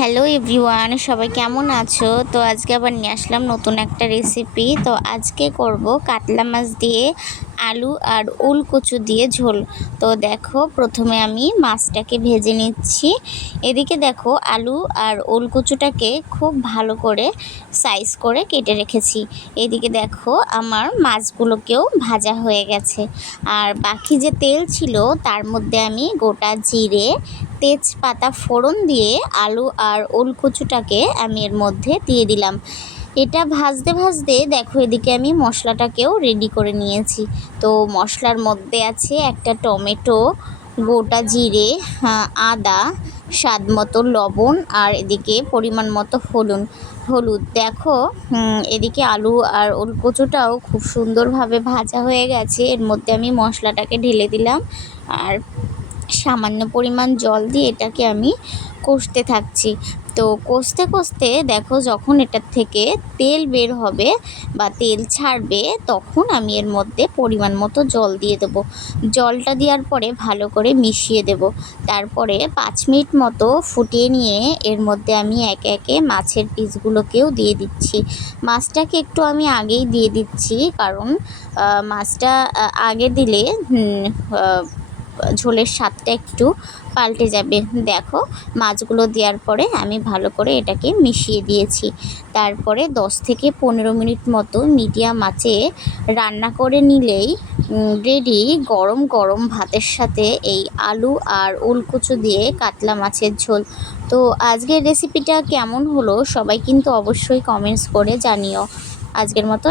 Hello everyone, সবাই কেমন আছো? তো আজকে আবার নিয়ে আসলাম নতুন একটা রেসিপি। তো আজকে করব কাতলা মাছ দিয়ে আলু আর ওলকচু দিয়ে ঝোল। তো দেখো, প্রথমে আমি মাছটাকে ভেজে নিচ্ছি। এদিকে দেখো, আলু আর ওলকচুটাকে খুব ভালো করে সাইজ করে কেটে রেখেছি। এদিকে দেখো, আমার মাছগুলোকেও ভাজা হয়ে গেছে। আর বাকি যে তেল ছিল তার মধ্যে আমি গোটা জিরে, তেজপাতা ফোড়ন দিয়ে আলু আর ওলকচুটাকে আমি এর মধ্যে দিয়ে দিলাম। এটা ভাজতে ভাজতে দেখো, এদিকে আমি মশলাটাকেও রেডি করে নিয়েছি। তো মশলার মধ্যে আছে একটা টমেটো, গোটা জিরে, আদা, স্বাদ মতো লবণ, আর এদিকে পরিমাণ মতো হলুদ। দেখো, এদিকে আলু আর ওলকচুটাও খুব সুন্দরভাবে ভাজা হয়ে গেছে। এর মধ্যে আমি মশলাটাকে ঢেলে দিলাম আর সামান্য পরিমাণ জল দিয়ে এটাকে আমি কষতে থাকছি। তো কষতে কষতে দেখো, যখন এটার থেকে তেল বের হবে বা তেল ছাড়বে, তখন আমি এর মধ্যে পরিমাণ মতো জল দিয়ে দেবো। জলটা দেওয়ার পরে ভালো করে মিশিয়ে দেব। তারপরে 5 মিনিট মতো ফুটিয়ে নিয়ে এর মধ্যে আমি একে একে মাছের পিসগুলোকেও দিয়ে দিচ্ছি। মাছটাকে একটু আমি আগেই দিয়ে দিচ্ছি, কারণ মাছটা আগে দিলে ঝোলের স্বাদটা একটু পাল্টে যাবে। দেখো, মাছগুলো দেওয়ার পরে আমি ভালো করে এটাকে মিশিয়ে দিয়েছি। তারপরে 10 থেকে 15 মিনিট মতো মিডিয়াম আঁচে রান্না করে নিলেই রেডি গরম গরম ভাতের সাথে এই আলু আর ওলকচু দিয়ে কাতলা মাছের ঝোল। তো আজকের রেসিপিটা কেমন হলো সবাই কিন্তু অবশ্যই কমেন্টস করে জানিও। আজকের মতো